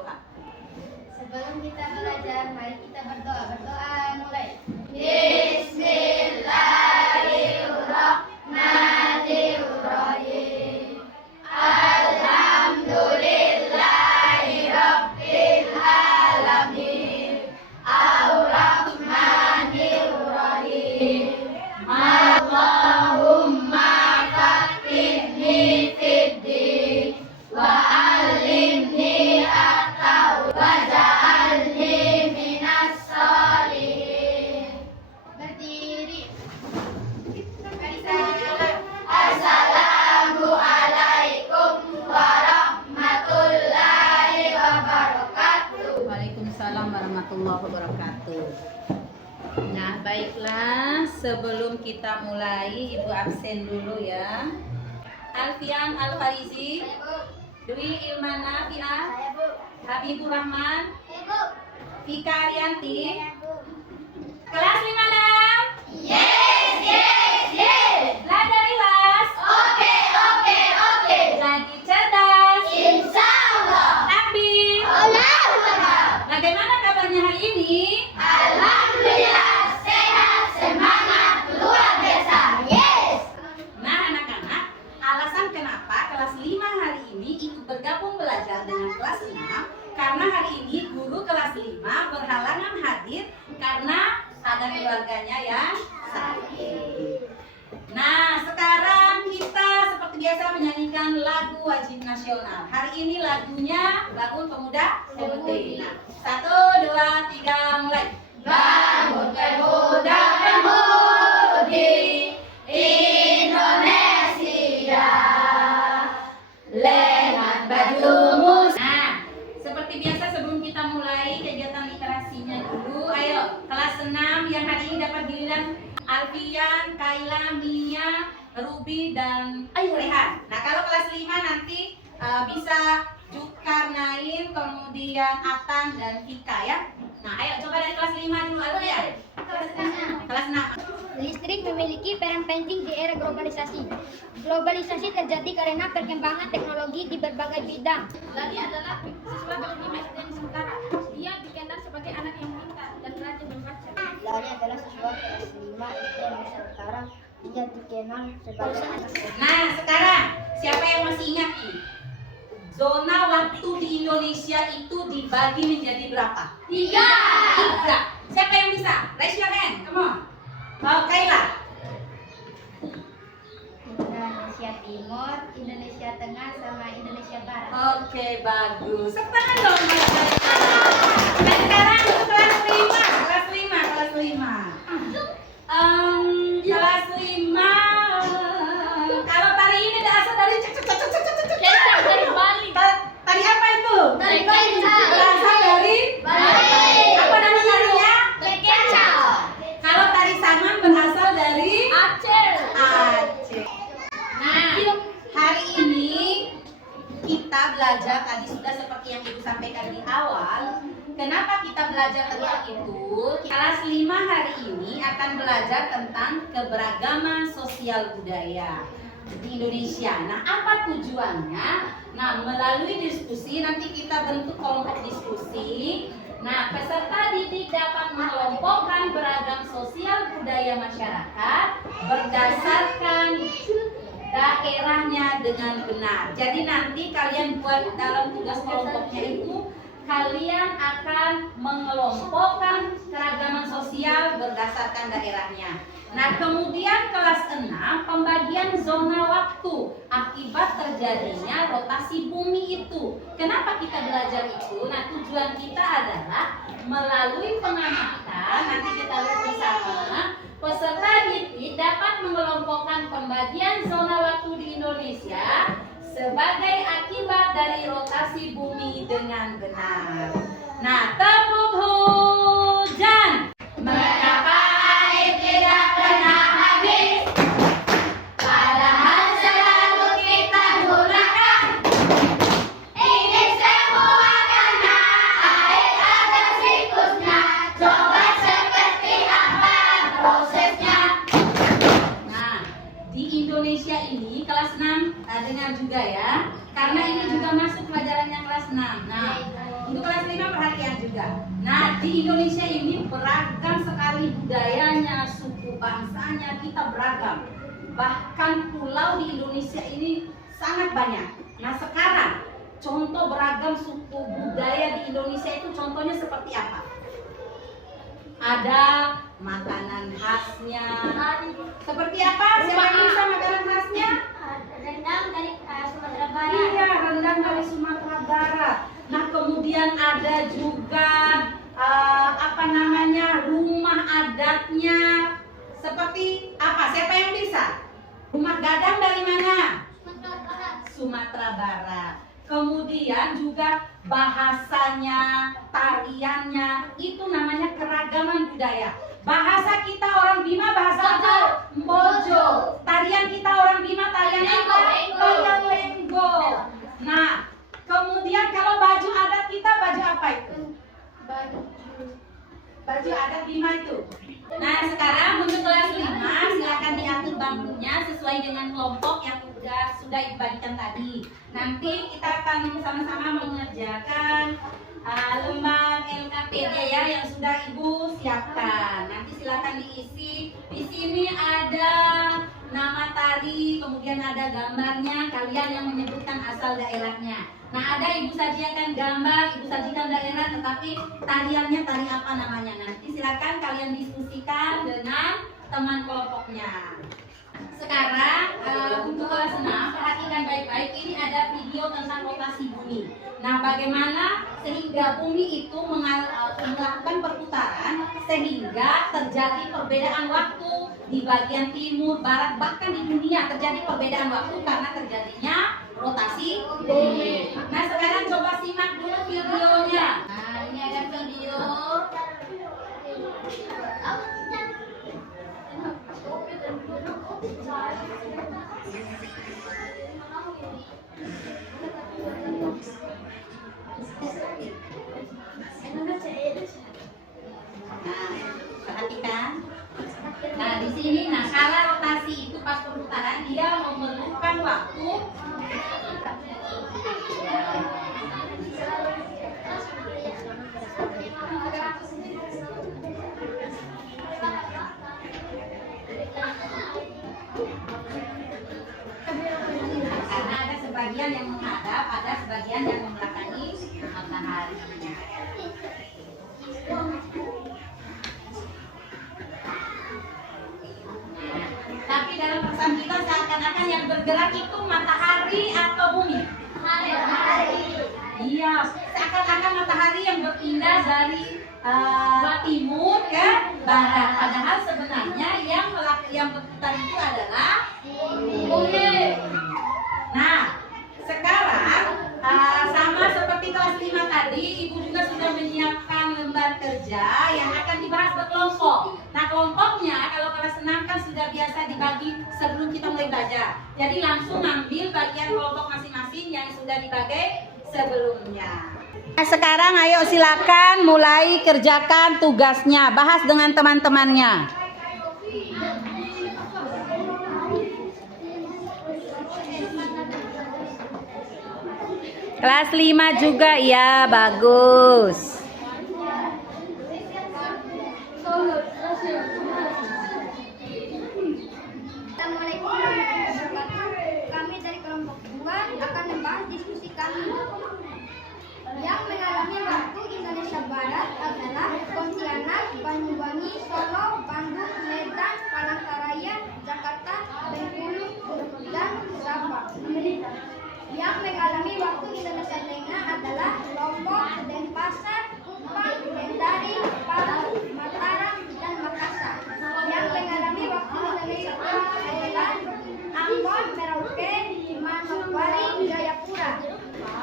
berdoa. Sebelum kita belajar, mari kita berdoa. Berdoa mulai. Bismillahirrahmanirrahim. Alhamdulillahirabbil alamin. Ar-Rahmanir-Rahim. Allahumma faqihni fid-din wa 'allimni at-tawhid waj'alni minas sholihin. Berdiri. Assalamualaikum warahmatullahi wabarakatuh. Waalaikumsalam warahmatullahi wabarakatuh. Nah, baiklah, sebelum kita mulai, Ibu absen dulu ya. Alfian Al-Farizi, Dwi Ilmana Fi'ah, Saya, Bu. Habibur Rahman, Ibu. Fika Arianti, Saya, Bu. kelas 56. Yes. Belajar ikhlas, Oke. jadi cerdas, Insyaallah. takbir. Allahu Akbar. Bagaimana kabarnya hari ini? Alhamdulillah, sehat, semangat, luar biasa. Yes. Nah, anak-anak, alasan kenapa kelas 5 hari ini ikut bergabung belajar dengan kelas 6 karena hari ini guru kelas 5 berhalangan hadir karena ada keluarganya yang sakit. Nah, sekarang kita seperti biasa menyanyikan lagu wajib nasional. Hari ini lagunya Bangun Pemuda Pemudi. Nah, 1, 2, 3, mulai. Bangun pemuda pemudi Indonesia, lengan bajumu. Nah, seperti biasa sebelum kita mulai kegiatan literasinya dulu, ayo kelas 6 yang hari ini dapat giliran Alfian, Kaila, Mia, Ruby, dan Rehan. Nah, kalau kelas 5 nanti bisa Julkarnain, kemudian Atan dan Vika ya. Nah, ayo coba dari kelas 5 dulu Alfian. Kelas 6. Listrik memiliki peran penting di era globalisasi. Globalisasi terjadi karena perkembangan teknologi di berbagai bidang. Lali adalah siswa kelas 5 SD Nusantara. Dia dikenal sebagai anak yang pintar dan rajin membaca. Lari adalah siswa kelas 5 SD Nusantara. Dia dikenal sebagai anak. Nah, sekarang siapa yang masih ingat nih? Zona waktu di Indonesia itu dibagi menjadi berapa? 3. Siapa yang bisa? Raise your hand, come on. Oh, Kaila. Indonesia Timur, Indonesia Tengah, sama Indonesia Barat. Oke, bagus. Semangat dong, Mas Kaila. Nah, sekarang untuk kelas 5. Kelas 5. Kelas 5. Kalau tari ini ada asal dari Dari Bali. Tari apa itu? Tari kencang. Berasal dari Bali. Apa nama tarinya? Kencang. Kalau tari saman berasal dari Aceh. Aceh. Nah, hari ini kita belajar tadi sudah seperti yang Ibu sampaikan di awal. Kenapa kita belajar tentang itu? Kelas 5 hari ini akan belajar tentang keberagaman sosial budaya di Indonesia. Nah, apa tujuannya? Nah, melalui diskusi nanti kita bentuk kelompok diskusi. Nah, peserta didik dapat mengelompokkan beragam sosial budaya masyarakat berdasarkan daerahnya dengan benar. Jadi nanti kalian buat dalam tugas kelompoknya itu kalian akan mengelompokkan keragaman sosial berdasarkan daerahnya. Nah, kemudian kelas 6 pembagian zona waktu akibat terjadinya rotasi bumi itu. Kenapa kita belajar itu? Nah, tujuan kita adalah melalui pengamatan, nanti kita lihat bersama, peserta didik dapat mengelompokkan pembagian zona waktu di Indonesia sebagai akibat dari rotasi bumi dengan benar. Nah, tepuk hujan. Mengapa air tidak pernah habis? Padahal selalu kita gunakan. Ini semua karena air ada siklusnya. Coba seperti apa prosesnya? Nah, di Indonesia ini kelas 6 dengar juga ya. Karena ini juga masuk pelajarannya kelas 6. Nah, Untuk kelas 5 perhatian juga. Nah, di Indonesia ini beragam sekali budayanya, suku bangsanya, kita beragam. Bahkan pulau di Indonesia ini sangat banyak. Nah, sekarang contoh beragam suku budaya di Indonesia itu contohnya seperti apa? Ada makanan khasnya. Seperti apa? Siapa yang bisa makanan khasnya? Rendang dari Sumatera Barat. Iya, rendang dari Sumatera Barat. Nah, kemudian ada juga apa namanya, rumah adatnya. Seperti apa? Siapa yang bisa? Rumah gadang dari mana? Sumatera Barat. Kemudian juga bahasanya, tariannya, itu namanya keragaman budaya. Bahasa kita orang Bima bahasa apa? Mbojo. Tarian kita orang Bima tarian apa? Tarian Lenggo. Nah, kemudian kalau baju adat kita baju apa itu? Baju adat Bima itu. Nah, sekarang untuk kelas 5 silakan diatur bangkunya sesuai dengan kelompok yang sudah Ibu bagikan tadi. Nanti kita akan sama-sama mengerjakan lembar LKPD ya yang sudah Ibu siapkan. Nanti silakan diisi. Di sini ada nama tari, kemudian ada gambarnya, kalian yang menyebutkan asal daerahnya. Nah, ada Ibu sajikan gambar, Ibu sajikan daerah, tetapi tariannya tari apa namanya. Nanti silakan kalian diskusikan dengan teman kelompoknya. Sekarang untuk kelas 6 perhatikan baik-baik, ini ada video tentang rotasi bumi. Nah, bagaimana sehingga bumi itu melakukan perputaran sehingga terjadi perbedaan waktu di bagian timur, barat, bahkan di dunia terjadi perbedaan waktu karena terjadinya rotasi bumi. Nah, sekarang coba simak dulu videonya. Nah, ini ada video. Nah, perhatikan. Nah, di sini, nah, kalau rotasi itu pas perputaran dia memerlukan waktu. Karena ada sebagian yang menghadap, ada sebagian yang membelakangi matahari. Tapi dalam perasaan kita seakan-akan yang bergerak itu matahari atau bumi? Matahari. Iya, seakan-akan matahari yang berpindah dari timur ke barat. Padahal sebenarnya yang berputar itu adalah bumi. Nah, sekarang sama seperti kelas 5 tadi, Ibu juga sudah menyiapkan lembar kerja yang akan dibahas berkelompok. Nah, kelompoknya kalau kelas 6 kan sudah biasa dibagi sebelum kita mulai belajar. Jadi langsung ambil bagian kelompok masing-masing yang sudah dibagi sebelumnya. Nah, sekarang ayo silakan mulai kerjakan tugasnya, bahas dengan teman-temannya. Kelas 5 juga ya, bagus. Assalamualaikum warahmatullahi wabarakatuh. Kami dari kelompok 2 akan membahas diskusi kami. Yang mengalami waktu Indonesia Barat adalah Pontianak, Banyuwangi, Solo, Bandung, Medan, Palangkaraya, Jakarta, Bengkulu, dan Sabah. Yang mengalami waktu Indonesia Tengah adalah Lombok, Denpasar, Kupang, Kendari, Palu, Mataram, dan Makassar. Yang mengalami waktu Indonesia Tengah adalah Ambon, Merauke, Manokwari, Jayapura.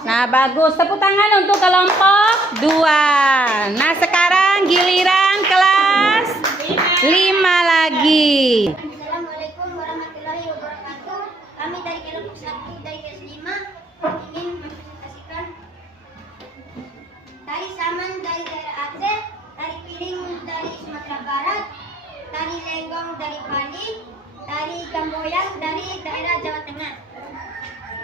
Nah, bagus. Tepuk tangan untuk kelompok 2. Nah, sekarang giliran kelas 5 lagi. Assalamualaikum warahmatullahi wabarakatuh. Kami dari kelompok 1 dari kelas 5 ingin mempresentasikan tari saman dari daerah Aceh, tari piring dari Sumatera Barat, tari lenggong dari Bali, tari gamboyang dari daerah Jawa Tengah.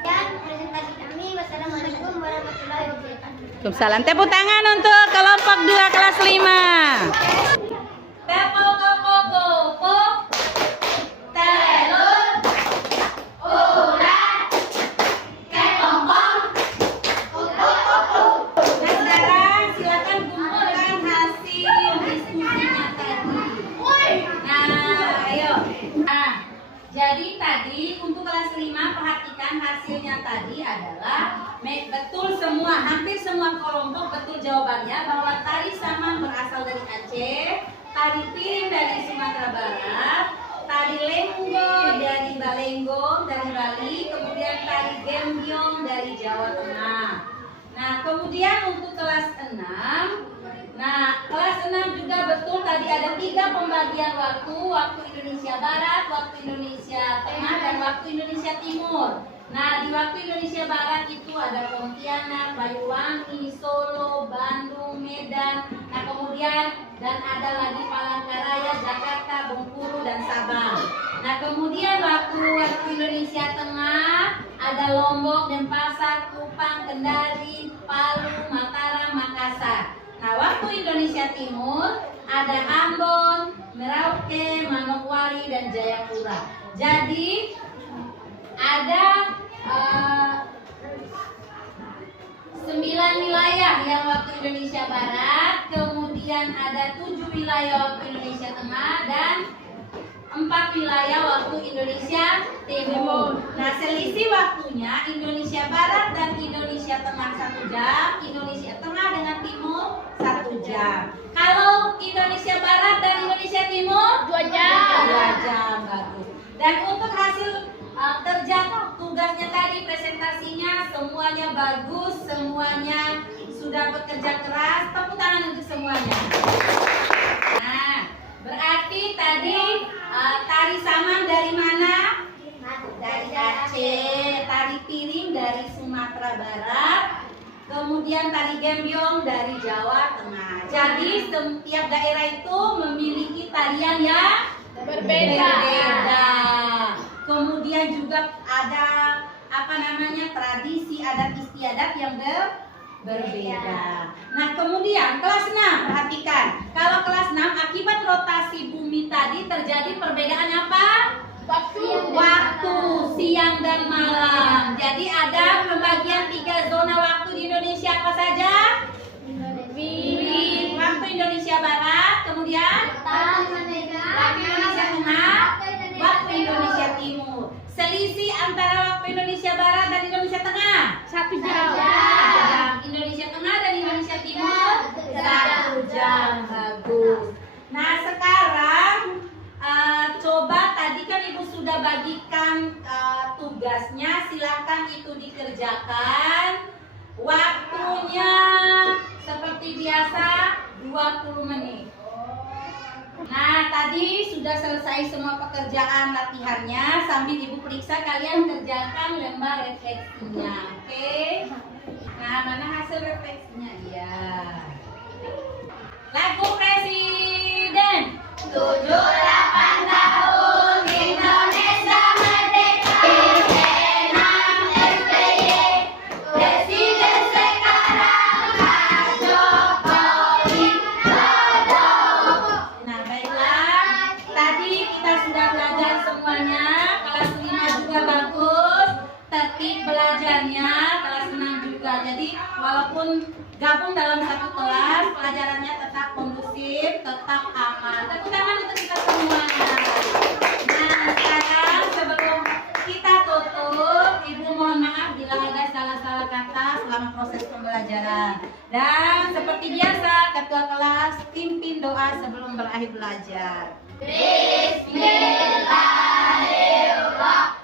Dan presentasi kami, wassalamualaikum warahmatullahi wabarakatuh. Waalaikumsalam. Tepuk tangan untuk kelompok 2 kelas 5. Tepo koko koko telur ulat kepompong. Nah sekarang silakan kumpulkan hasil diskusinya tadi. Nah ayo. Nah jadi tadi untuk kelas 5 perhatikan hasilnya tadi adalah betul semua, hampir semua kelompok betul jawabannya bahwa tari saman berasal dari Aceh, tari piring dari Sumatera Barat, tari lenggo dari Balenggong dari Bali, kemudian tari gembyong dari Jawa Tengah. Nah, kemudian untuk kelas 6, nah kelas 6 juga betul tadi ada 3 pembagian waktu, waktu Indonesia Barat, waktu Indonesia Tengah, dan waktu Indonesia Timur. Nah, di waktu Indonesia Barat itu ada Pontianak, Banyuwangi, Solo, Bandung, Medan. Nah, kemudian dan ada lagi Palangkaraya, Jakarta, Bengkulu, dan Sabang. Nah, kemudian waktu Indonesia Tengah ada Lombok, Denpasar, Kupang, Kendari, Palu, Mataram, Makassar. Nah, waktu Indonesia Timur ada Ambon, Merauke, Manokwari, dan Jayapura. Jadi ada 9 wilayah yang waktu Indonesia Barat, kemudian ada 7 wilayah waktu Indonesia Tengah, dan 4 wilayah waktu Indonesia Timur. Nah, selisih waktunya Indonesia Barat dan Indonesia Tengah 1 jam, Indonesia Tengah dengan Timur 1 jam. Kalau Indonesia Barat dan Indonesia Timur 2 jam. 2 jam, bagus. Dan untuk hasil kerja tugasnya tadi, presentasinya semuanya bagus, semuanya sudah bekerja keras. Tepuk tangan untuk semuanya. Nah, berarti tadi tari saman dari mana? Dari Aceh. Tari piring dari Sumatera Barat. Kemudian tari gembyong dari Jawa Tengah. Jadi setiap daerah itu memiliki tarian yang berbeda. Kemudian juga ada tradisi adat istiadat yang berbeda. Nah, kemudian kelas 6, perhatikan. Kalau kelas 6 akibat rotasi bumi tadi terjadi perbedaan apa? Waktu siang dan malam. Jadi ada pembagian 3 zona waktu di Indonesia apa saja? Waktu Indonesia Barat, kemudian waktu Indonesia Tengah, waktu Indonesia Timur. Selisih antara waktu Indonesia Barat dan Indonesia Tengah 1 jam. Indonesia Tengah dan Indonesia Timur 1 jam. Bagus. Nah, sekarang coba tadi kan Ibu sudah bagikan tugasnya, silakan itu dikerjakan. Waktunya seperti biasa 20 menit. Nah, tadi sudah selesai semua pekerjaan latihannya. Sambil Ibu periksa, kalian kerjakan lembar refleksinya. Oke? Nah, mana hasil refleksinya? Ya. Lagu Presiden. 78 tahun Indonesia merdeka. Enam SBY. Presiden sekarang Pak Jokowi Dodo. Nah, baiklah. Tadi kita sudah belajar semuanya. Kelas 5 juga bagus. Tertib belajarnya. Kelas 6 juga. Jadi walaupun gabung dalam satu kelas, pelajarannya tetap kondusif, tetap aman. Tepuk tangan untuk kita semua. Nah, sekarang sebelum kita tutup, Ibu mohon maaf bila ada salah-salah kata selama proses pembelajaran. Dan seperti biasa, ketua kelas pimpin doa sebelum berakhir belajar. Bismillahirrahmanirrahim.